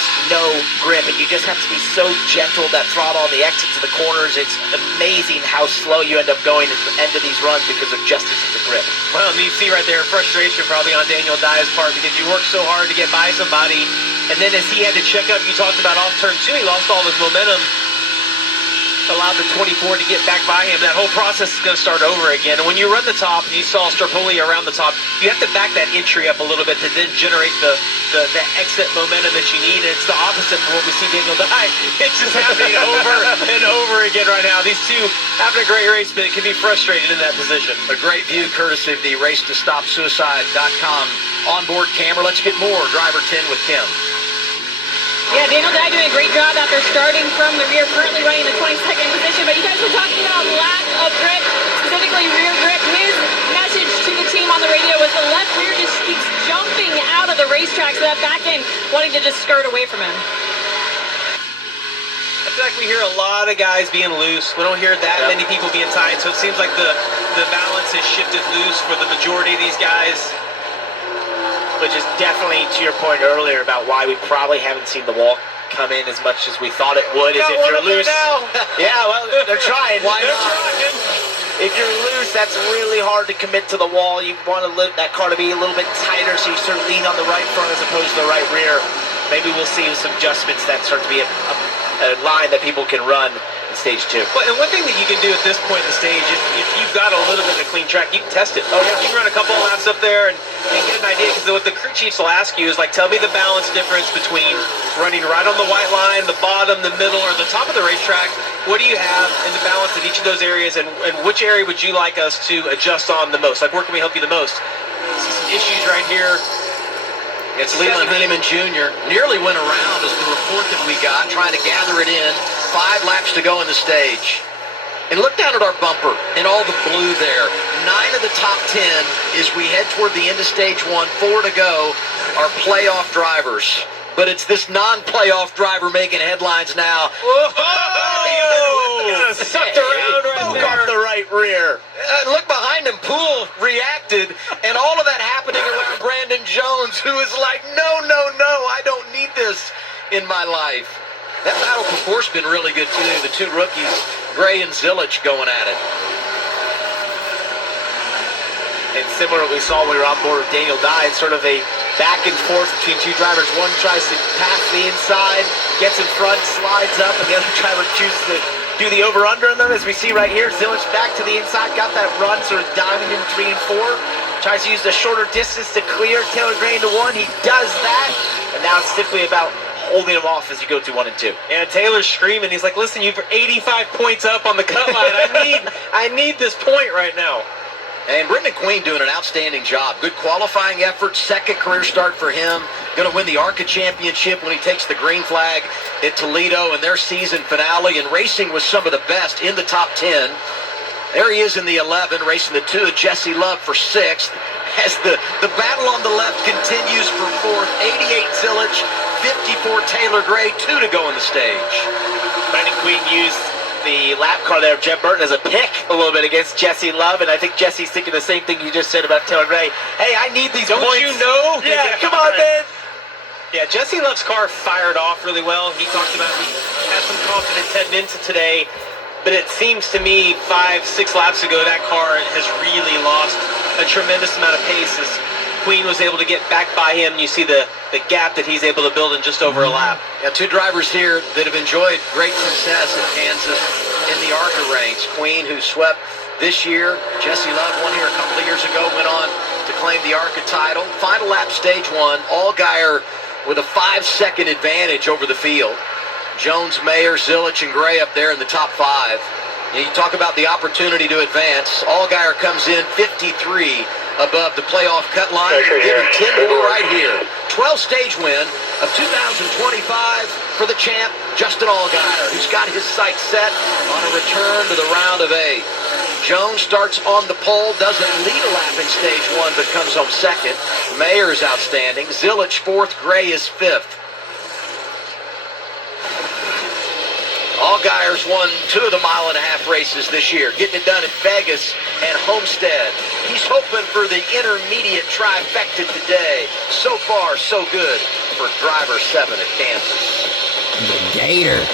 just no grip, and you just have to be so gentle, that throttle on the exits of the corners. It's amazing how slow you end up going at the end of these runs because of just the grip. Well, you see right there, frustration probably on Daniel Dye's part because you worked so hard to get by somebody, and then as he had to check up, you talked about off turn 2, he lost all his momentum, allowed the 24 to get back by him. That whole process is going to start over again. And when you run the top, you saw Starpoli around the top, you have to back that entry up a little bit to then generate the exit momentum that you need. And it's the opposite from what we see Daniel Dye. It's just happening over and over again right now. These two having a great race, but it can be frustrated in that position. A great view courtesy of the racetostopsuicide.com onboard camera. Let's get more Driver 10 with Kim. Yeah, Daniel Dye doing a great job out there starting from the rear, currently running the 22nd position. But you guys were talking about lack of grip, specifically rear grip. His message to the team on the radio was the left rear just keeps jumping out of the racetrack, so that back end wanting to just skirt away from him. I feel like we hear a lot of guys being loose. We don't hear that many people being tight, so it seems like the balance has shifted loose for the majority of these guys. Which is definitely, to your point earlier about why we probably haven't seen the wall come in as much as we thought it would. Is if you're loose. Yeah, well, they're trying. Why not? If you're loose, that's really hard to commit to the wall. You want that car to be a little bit tighter, so you sort of lean on the right front as opposed to the right rear. Maybe we'll see some adjustments that start to be a line that people can run in stage 2. Well, and one thing that you can do at this point in the stage, if you've got a little bit of a clean track, you can test it. Oh, yeah. You can run a couple of laps up there and get an idea, because what the crew chiefs will ask you is, like, tell me the balance difference between running right on the white line, the bottom, the middle, or the top of the racetrack. What do you have in the balance of each of those areas, and which area would you like us to adjust on the most? Like, where can we help you the most? See some issues right here. It's Leland Honeyman Jr. Nearly went around is the report that we got, trying to gather it in. 5 laps to go in the stage. And look down at our bumper and all the blue there. 9 of the top 10 as we head toward the end of stage 1. 4 to go are playoff drivers. But it's this non-playoff driver making headlines now. Whoa! Sucked around right there. Off the right rear. Look behind him. Poole reacted, and all of that happening around Brandon Jones, who is like, no, I don't need this in my life. That battle for fourth's been really good, too. The two rookies, Gray and Zilich, going at it. And similar to what we saw when we were on board with Daniel Dye, it's sort of a back and forth between two drivers. One tries to pass the inside, gets in front, slides up, and the other driver chooses to do the over-under on them. As we see right here, Zilich back to the inside, got that run, sort of diving in 3 and 4. Tries to use the shorter distance to clear Taylor Gray into 1. He does that, and now it's simply about holding him off as you go to 1 and 2. And Taylor's screaming. He's like, listen, you're 85 points up on the cut line. I need this point right now. And Brendan Queen doing an outstanding job. Good qualifying effort, second career start for him. Going to win the ARCA championship when he takes the green flag at Toledo in their season finale, and racing with some of the best in the top 10. There he is in the 11, racing the 2 of Jesse Love for 6th. As the battle on the left continues for 4th, 88 Zilich, 54 Taylor Gray, 2 to go in the stage. Brandon Queen used the lap car there of Jeb Burton as a pick a little bit against Jesse Love, and I think Jesse's thinking the same thing you just said about Taylor Gray. Hey, I need these points. Don't you know? Yeah, come on, man. Yeah, Jesse Love's car fired off really well. He talked about he had some confidence heading into today, but it seems to me 5-6 laps ago that car has really lost a tremendous amount of pace as Queen was able to get back by him. You see the gap that he's able to build in just over a lap. Yeah, 2 drivers here that have enjoyed great success in Kansas in the ARCA ranks. Queen, who swept this year. Jesse Love won here a couple of years ago, went on to claim the ARCA title. Final lap, stage 1. Allgaier with a 5-second advantage over the field. Jones, Mayer, Zilich, and Gray up there in the top 5. You talk about the opportunity to advance. Allgaier comes in 53 above the playoff cut line. Give him 10 more right here. 12th stage win of 2025 for the champ, Justin Allgaier, who's got his sights set on a return to the round of 8. Jones starts on the pole, doesn't lead a lap in stage 1, but comes home 2nd. Mayer is outstanding. Zilich 4th, Gray is 5th. Allgaier's won 2 of the mile-and-a-half races this year, getting it done at Vegas and Homestead. He's hoping for the intermediate trifecta today. So far, so good for driver 7 at Kansas. The Gator.